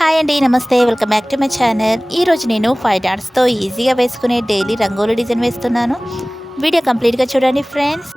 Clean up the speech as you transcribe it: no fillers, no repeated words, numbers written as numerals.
Hi అండి, నమస్తే, welcome back to my channel. ఈరోజు నేను 5 డాట్స్తో ఈజీగా వేసుకునే డైలీ రంగోలీ డిజైన్ వేస్తున్నాను. వీడియో కంప్లీట్గా చూడండి ఫ్రెండ్స్.